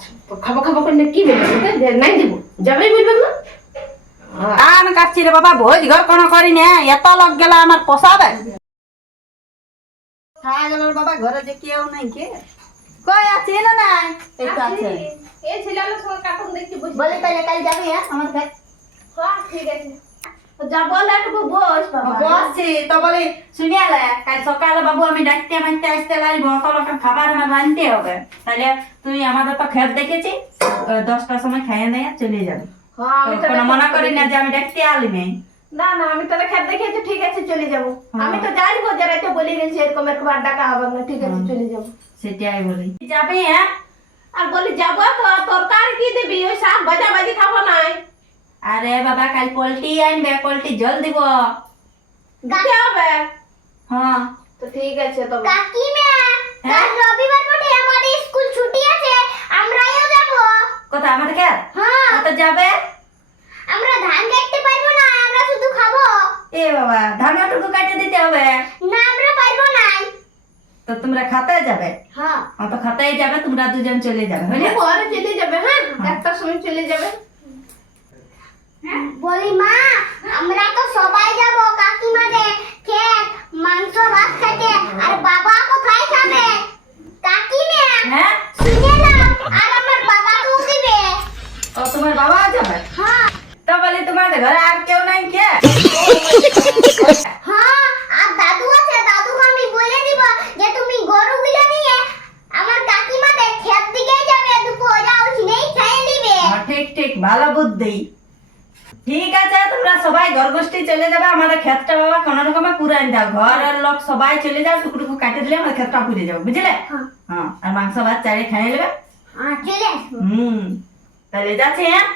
চাচ্ছো তো খাবো খাবো করলে কি বলবে যে নাই দিব যাবেই বলবেন না ধান কাটছি রে বাবা, ভোজ ঘর কোনো করি না, এত লোক গেলে আমার পোষাবে? খাওয়া গেল বাবা, ঘরে যে কেউ নাই, কে কই আছে না? নাই এই তো আছে। এই ছেলেগুলোর সঙ্গে কার্টুন দেখতে বসে বলি তাহলে কাল যাবি? হ্যাঁ আমার কাছে হ্যাঁ ঠিক আছে যাবো না একটু বস বাবা বসছি তো বলি শুনিয়ালে কাল সকালে বাবু আমি ডাকতে মানতে আসতে লাগবো, অত লোকের খাবার আমার রাঁধতে হবে। তাহলে তুই আমাদের তো খেত দেখেছি, 10টার সময় খাইয়ে নেয় চলে যাবে। হ্যাঁ আমি তো কোনো মনে করি না যে আমি ডাকতে আলি নেই। না না আমি তাহলে খেত দেখেছি ঠিক আছে চলে যাবো আমি তো জানবো যারা তো বলে গেছি এরকম এরকম আর ডাকা হবে না ঠিক আছে চলে যাবো সেটাই বলি যাবি। হ্যাঁ আর বলি যাবো তো তরকারি কি দিবি ওই শাক ভাজা ভাজি খাবো নাই আরে বাবা কাল পোল্ট্রি আনবে, পোল্ট্রি জল দিব। দিতে হবে হ্যাঁ তো ঠিক আছে তবে কাকিমা হ্যাঁ? কাল রবিবার বটে আমাদের স্কুল ছুটি আছে আমরাও যাব কোথায় আমাদের খেত? হ্যাঁ তো যাবে। আমরা ধান কাটতে পারবো না আমরা শুধু খাবো এ বাবা ধানটুকু কাটে দিতে হবে। না আমরা পারবো না তো তোমরা খাতায় যাবে? হ্যাঁ তো খাতায় যাবে, তোমরা দুজন চলে যাবে বুঝলে? পরে চলে যাবে হ্যাঁ একটার সময় চলে যাবে বলি মা আমরা তো সবাই যাব কাকিমাদের খেত মাংস ভাত খেতে আর বাবা কোথায় যাবে কাকিমা হ্যাঁ শুনে নাও আর আমার বাবাকেও দিবে ও তোমার বাবা যাবে? হ্যাঁ তো বলি তোমাদের ঘরে আর কেউ নাই কে? হ্যাঁ আর দাদু আছে দাদুকে আমি বলে দিব যে তুমি গরুগুলো নিয়ে আমার কাকিমাদের ক্ষেত দিকে যাবে দুপুরে ওখানেই খেয়ে নিবে ঠিক ঠিক ভালো বুদ্ধি। ঠিক আছে তোমরা সবাই ঘর গোষ্ঠী চলে যাবে, আমাদের ক্ষেতটা বাবা কোনো রকমে পুরান দাও, ঘরের লোক সবাই চলে যাও, টুকটুকু কাটে দিলে আমাদের ক্ষেতটা পুড়ে যাবে বুঝলে? হ্যাঁ। হ্যাঁ আর মাংস ভাত চাইলে খেয়ে নেবে। চলে আসবো তাহলে যাচ্ছি। হ্যাঁ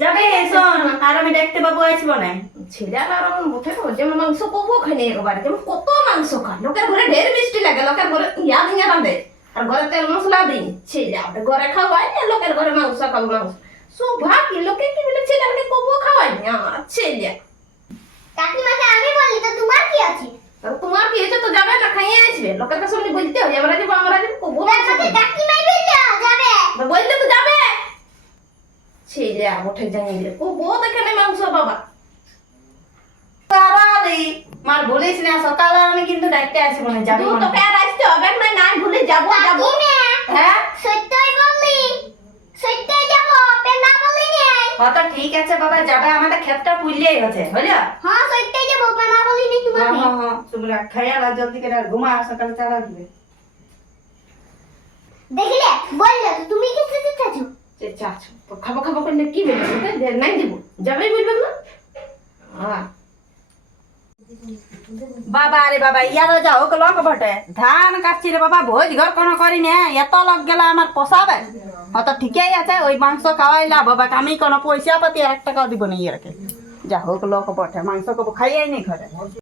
যাবে শোন, আর আমি দেখতে বাবু আসবো না। ছেলেরা আর মুখে যেমন মাংস কবো খানে একবারে যেমন কত মাংস খায় লোকের ঘরে ঢের মিষ্টি লাগে লোকের ঘরে ইয়া দিয়ে রাঁধে আর ঘরে তেল মশলা দিই ছেলে আপনি ঘরে খাওয়াই না লোকের ঘরে মাংস খাবো মাংস সৌভাগ্য লোকে কি বলে ছেলেকে কবো খাওয়াই না ছেলে কাকিমাকে আমি বলি তো তোমার কি আছে তোমার কি হয়েছে তো যাবে না খাইয়ে আসবে লোকের কাছে উনি বলতে হবে আমরা যাবো কবো তার সাথে কাকিমাই বললে যাবে বললে তো যাবে ছেলে উঠে জানিয়ে কবো এখানে মাংস বাবা তারালি মার বলিস না, সকালে আমি কিন্তু ডাকতে আসবো না, যাবি মনে তোকে আর আসতে হবে না নাই ভুলে যাবো যাবো কাকিমা হ্যাঁ সত্যই বললি সত্যই যাব পেনা বলি নাই তো ঠিক আছে বাবা যাবে, আমাদের ক্ষেতটা পুড়লেই হচ্ছে বুঝলো? হ্যাঁ সত্যই যাব পেনা বলি নি হ্যাঁ তোমাকে হ্যাঁ হ্যাঁ তোমরা খাইয়া না জলদি করে আর ঘুমা, সকালে চালা দিবে। দেখলে বললে তো তুমি কি খেতে চাচ্ছো চাচ্ছ তো খাবো খাবো করলে কি বলবে যে নাই দিব যাবেই বলবেন না হ্যাঁ বাবা রে বাবা ইয়ারও যাও লোক বটে, ধান কাটছি রে বাবা, ভোজ ঘর কোনো করি না, এত লোক গেলে আমার পোষাবে? তো ঠিকই আছে, ওই মাংস খাওয়াইলা বাবাকে আমি কোনো পয়সা পাতি 1 টাকাও দিব না, ইয়ে রাখে যা হোক লোক বটে, মাংস কব খাইয়াই নেই ঘরে।